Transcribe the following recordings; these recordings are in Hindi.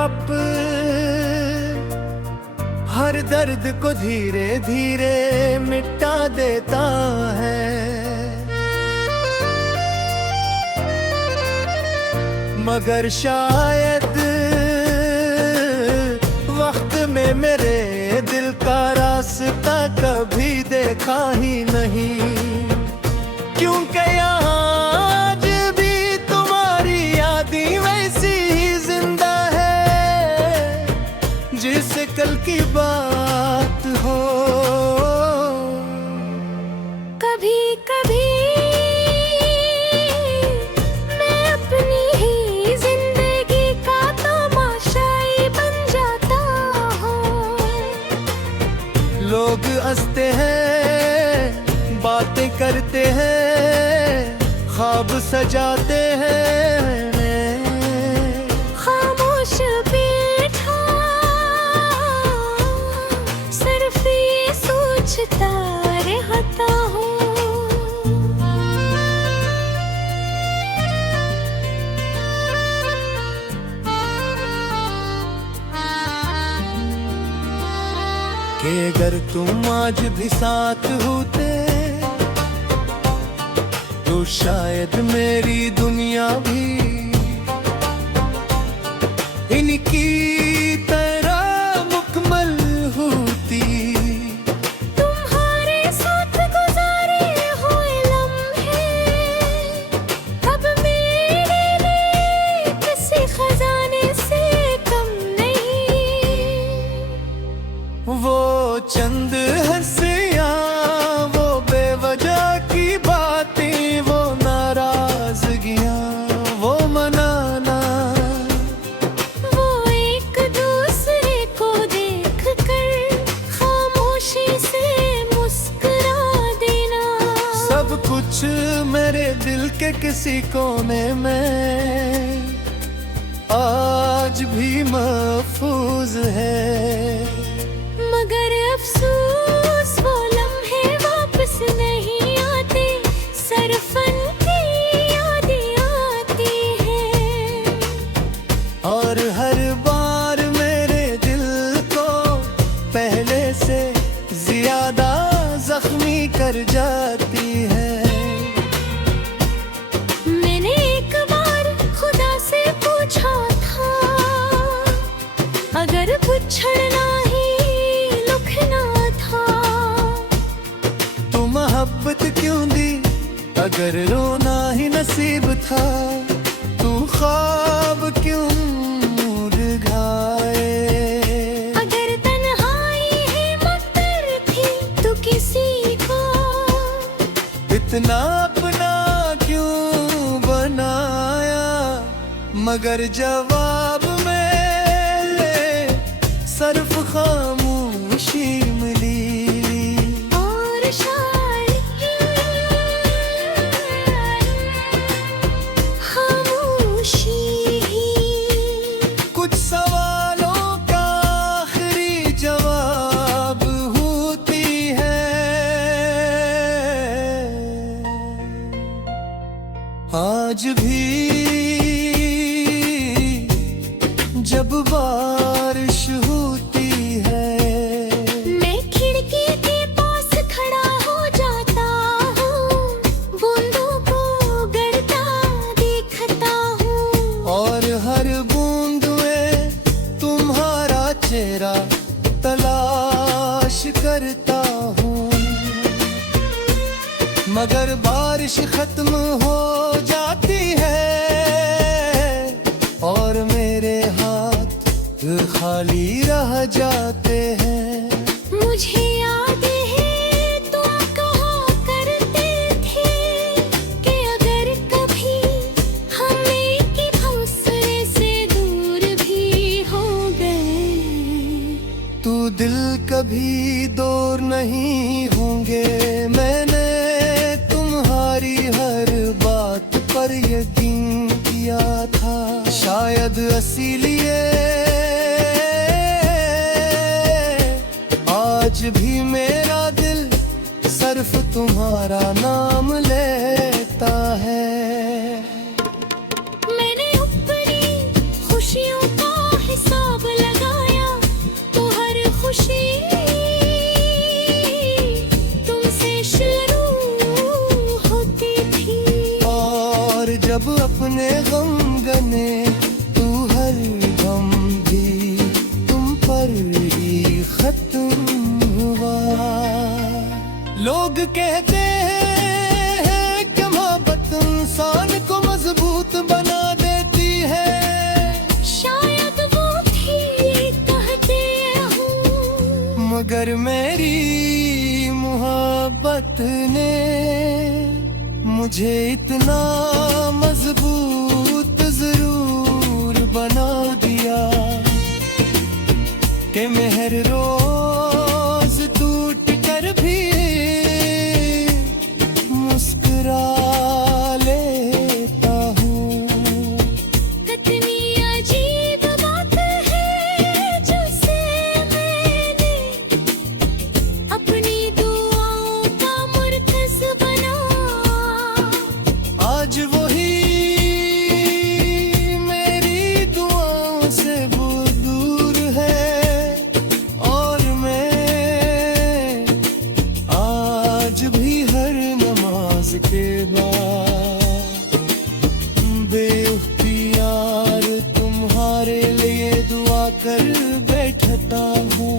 वक्त हर दर्द को धीरे धीरे मिटा देता है, मगर शायद वक्त में मेरे दिल का रास्ता कभी देखा ही नहीं, क्योंकि यहाँ आज भी तुम्हारी यादें वैसी ही जिंदा है जिसे कल की बात हो। कभी कभी मैं अपनी ही जिंदगी का तमाशाई बन जाता हूँ। लोग हंसते हैं, बातें करते हैं, ख्वाब सजाते हैं, खामोश बैठा सिर्फ ये सोचता रहता हूँ। कि अगर तुम आज भी साथ होते तो शायद मेरी दुनिया भी इनकी तरह मुकम्मल होती। तुम्हारे साथ गुजारे हुए लम्हे अब मेरे लिए किसी खजाने से कम नहीं। वो चंद हंसियां, वो बेवजह की बातें, वो नाराजगियां, वो मनाना, वो एक दूसरे को देख कर खामोशी से मुस्कुरा देना, सब कुछ मेरे दिल के किसी कोने में आज भी महफूज है। मगर अफसोस वो लम्हे वापस नहीं आते, सरफन की यादें आती हैं। और हर बार मेरे दिल को पहले से ज्यादा जख्मी कर जाती है। मैंने एक बार खुदा से पूछा था, अगर बिछड़ना ही लिखना था तू मोहब्बत क्यों दी, अगर रोना ही नसीब था तू ख्वाब क्यों मुरझाए। अगर तन्हाई है मगर थी तो किसी को इतना अपना क्यों बनाया, मगर जवाब में सिर्फ खामोशी मिली। और शायद खामोशी ही कुछ सवालों का आखिरी जवाब होती है। आज भी जब बारिश होती है, मैं खिड़की के पास खड़ा हो जाता हूँ, बूंदों को गिरता देखता हूँ, और हर बूंद में तुम्हारा चेहरा तलाश करता हूँ, मगर बारिश खत्म हो जाती है और मेरे हाथ खाली रह जाते हैं। मुझे याद है तुम कहा करते थे कि अगर कभी हम एक ही फौसले से दूर भी हो गए तू दिल कभी दूर नहीं होंगे। मैंने तुम्हारी हर बात पर यकीन किया था, शायद इसीलिए आज भी मेरा दिल सिर्फ तुम्हारा नाम लेता है। मैंने अपनी खुशियों का हिस्सा खत्म हुआ। लोग कहते हैं कि मोहब्बत इंसान को मजबूत बना देती है, शायद वो भी कहते हूँ, मगर मेरी मोहब्बत ने मुझे इतना मजबूत जरूर बना दिया कि मैं हर रोज टूट कर भी मुस्कुरा लेता हूँ। कितनी अजीब बात है जिसे मैंने अपनी दुआओं का मरकज बना। आज वही मेरी दुआओं से बहुत दूर है, और मैं आज भी हर नमाज के बाद बेख्तियार तुम्हारे लिए दुआ कर बैठता हूँ।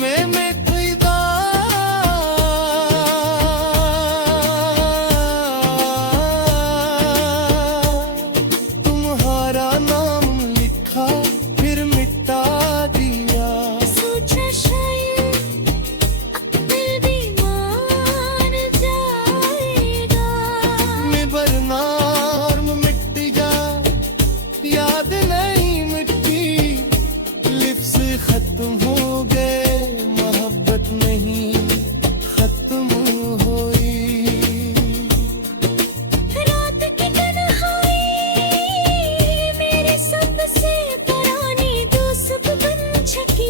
मैं खुदा तुम्हारा नाम लिखा फिर मिटा दिया। सोचा शायद दिल भी मान जाएगा, मैं बरनार में मिट जा, याद नहीं मिटती, लिप्स खत्म हो गए, मोहब्बत नहीं खत्म हुई। रात की तन्हाई मेरे सबसे पुरानी दोस्त बन चुकी।